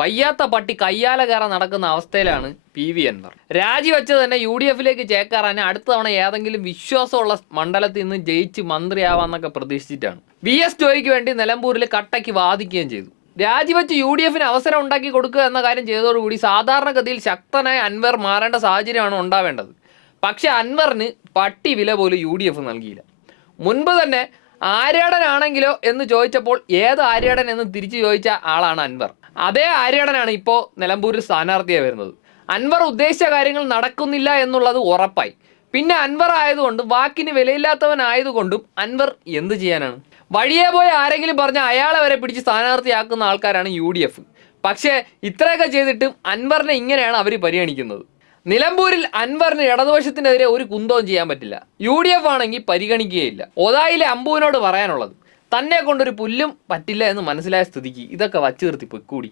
വയ്യാത്ത പട്ടി കയ്യാല കയറാൻ നടക്കുന്ന അവസ്ഥയിലാണ് പി വി അൻവർ. രാജിവെച്ച് തന്നെ യു ഡി എഫിലേക്ക് ചേക്കാറാൻ അടുത്ത തവണ ഏതെങ്കിലും വിശ്വാസമുള്ള മണ്ഡലത്തിൽ നിന്ന് ജയിച്ച് മന്ത്രിയാവാന്നൊക്കെ പ്രതീക്ഷിച്ചിട്ടാണ്. വി എസ് ജോയിക്ക് വേണ്ടി നിലമ്പൂരിൽ കട്ടയ്ക്ക് വാദിക്കുകയും ചെയ്തു. രാജിവെച്ച് യു ഡി എഫിന് അവസരം ഉണ്ടാക്കി കൊടുക്കുക എന്ന കാര്യം ചെയ്തതോടുകൂടി സാധാരണഗതിയിൽ ശക്തനായ അൻവർ മാറേണ്ട സാഹചര്യമാണ് ഉണ്ടാവേണ്ടത്. പക്ഷെ അൻവറിന് പട്ടി വില പോലും യു ഡി എഫ് നൽകിയില്ല. മുൻപ് തന്നെ ആര്യാടനാണെങ്കിലോ എന്ന് ചോദിച്ചപ്പോൾ ഏത് ആര്യാടൻ എന്ന് തിരിച്ചു ചോദിച്ച ആളാണ് അൻവർ. അതേ ആര്യാടനാണ് ഇപ്പോൾ നിലമ്പൂരിൽ സ്ഥാനാർത്ഥിയായി വരുന്നത്. അൻവർ ഉദ്ദേശിച്ച കാര്യങ്ങൾ നടക്കുന്നില്ല എന്നുള്ളത് ഉറപ്പായി. പിന്നെ അൻവർ ആയതുകൊണ്ട് വാക്കിന് വിലയില്ലാത്തവനായതുകൊണ്ടും അൻവർ എന്ത് ചെയ്യാനാണ്? വഴിയെ പോയ ആരെങ്കിലും പറഞ്ഞ അയാളെ വരെ പിടിച്ച് സ്ഥാനാർത്ഥിയാക്കുന്ന ആൾക്കാരാണ് യു ഡി എഫ്. പക്ഷേ ഇത്രയൊക്കെ ചെയ്തിട്ടും അൻവറിനെ ഇങ്ങനെയാണ് അവർ പരിഗണിക്കുന്നത്. നിലമ്പൂരിൽ അൻവറിന് ഇടതുപക്ഷത്തിനെതിരെ ഒരു കുന്തവും ചെയ്യാൻ പറ്റില്ല. യു ഡി എഫ് ആണെങ്കിൽ പരിഗണിക്കുകയില്ല. ഒതായിലെ അമ്പുവിനോട് പറയാനുള്ളത് തന്നെ കൊണ്ടൊരു പുല്ലും പറ്റില്ല എന്ന് മനസ്സിലായ സ്ഥിതിക്ക് ഇതൊക്കെ വച്ചു നിർത്തി പൊയ്ക്കൂടി